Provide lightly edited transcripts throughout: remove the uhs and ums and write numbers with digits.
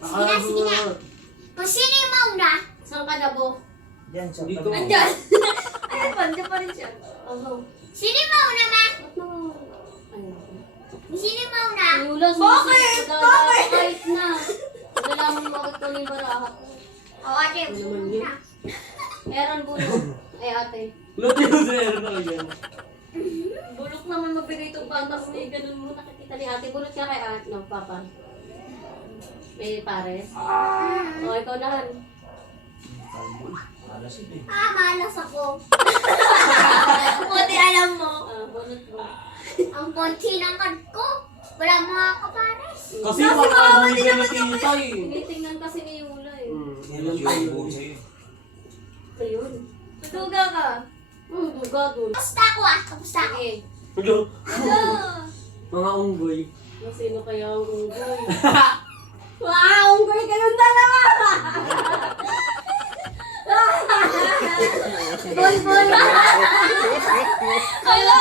Sige na, sige na. Kung sino yung mauna? Saan ka na, Bo? Diyan, sa Dito. tabi. Andyan! Ayun pa, andyan pa rin siya. Sino yung mauna, ma? Ba't mo? Ayun. Sino yung mauna? Yulas, Bakit? Bakit? Kahit na. Nalaman mo agad ko ni Baraha. O, ate, Ano naman mauna. yun? Meron bulo. Ay, ate. Luti ko sa air na yan. Bulok naman mabigay itong patas ni ganun mo nakikita ni ate. Bulot ka kay ate. No, papa. May pares. O, ikaw na han. Alas ito eh. Malas ako. Buti alam mo. Bulot mo. Ang konti ng card ko. Wala mga kapares. Kasi makakabuli ka na kita eh. Tinitingnan kasi ni Yula eh. Yan pa yun. Ayun. Tutuga ka. Tuga dun. Kamusta ako Kamusta ako? Sige. Mga unggoy. Sino kaya ang unggoy? Wow! Unggoy ka nun dalawa! Bol! Hala!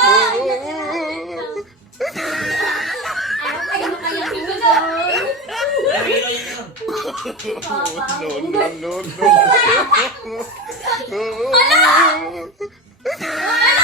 Ano kayo? Sino kaya ang unggoy? No. Hala!